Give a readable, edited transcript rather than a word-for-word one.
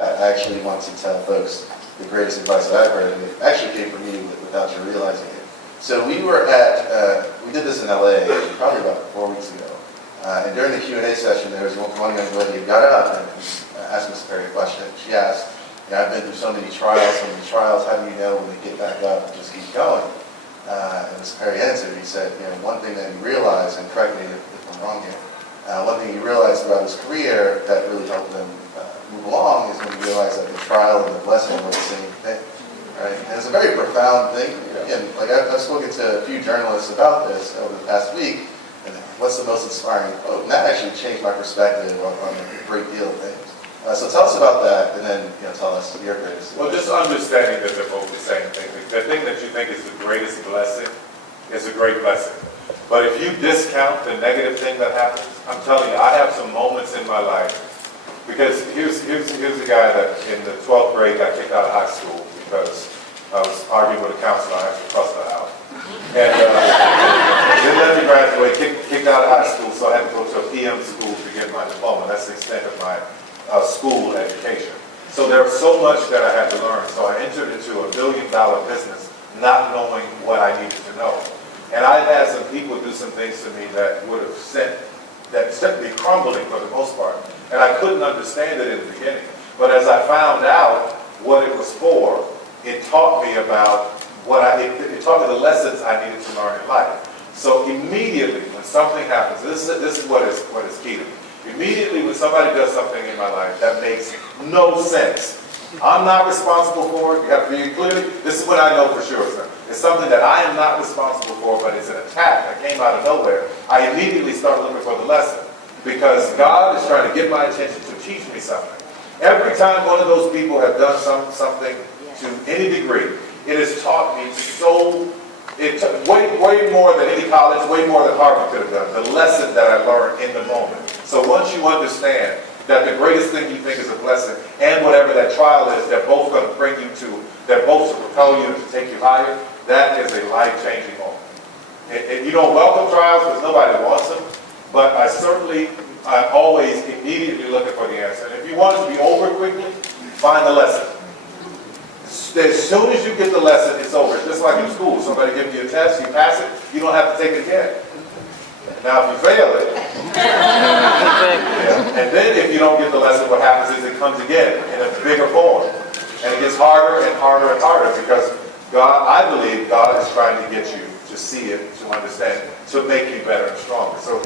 I actually want to tell folks the greatest advice that I've heard, and it actually came from you without you realizing it. So we were we did this in LA probably about 4 weeks ago, and during the Q&A session, there was one young lady who got up and asked Ms. Perry a question. She asked, I've been through so many trials, how do you know when to get back up and just keep going? And Ms. Perry answered, he said, one thing that you realize, and correct me if I'm wrong here, one thing you realize throughout his career that really helped him move along is when you realize that the trial and the blessing were the same thing. Right? And it's a very profound thing. Again, like I've spoken to a few journalists about this over the past week, and what's the most inspiring quote? And that actually changed my perspective on a great deal of things. So tell us about that, and then tell us your greatest. Well, just understanding that they're both the same thing. The thing that you think is the greatest blessing is a great blessing. But if you discount the negative thing that happens, I'm telling you, I have some moments in my life. Because here's a guy that in the 12th grade got kicked out of high school because I was arguing with a counselor. I actually cussed her out. And didn't let me graduate, kicked out of high school, so I had to go to a PM school to get my diploma. That's the extent of my school education. So there was so much that I had to learn. So I entered into $1 billion business not knowing what I needed to know. And I've had some people do some things to me that would have sent me crumbling for the most part. And I couldn't understand it in the beginning. But as I found out what it was for, it taught me about it taught me the lessons I needed to learn in life. So immediately when something happens, this is what is key to me. Immediately when somebody does something in my life that makes no sense, I'm not responsible for it. You have to be clearly, this is what I know for sure. It's something that I am not responsible for, but it's an attack that came out of nowhere. I immediately start looking for the lesson because God is trying to get my attention to teach me something. Every time one of those people have done something to any degree, it has taught me way more than any college, way more than Harvard could have done. The lesson that I learned in the moment. So once you understand that the greatest thing you think is a blessing and whatever that trial is, they're both going to bring you to, they're both to propel you to take you higher, that is a life-changing moment. And you don't welcome trials because nobody wants them, but I'm always immediately looking for the answer. And if you want it to be over quickly, find the lesson. As soon as you get the lesson, it's over. It's just like in school. Somebody gives you a test, you pass it, you don't have to take it again. Now, if you fail it, and then if you don't get the lesson, what happens is it comes again in a bigger form. And it gets harder and harder and harder because God, I believe God is trying to get you to see it, to understand it, to make you better and stronger. So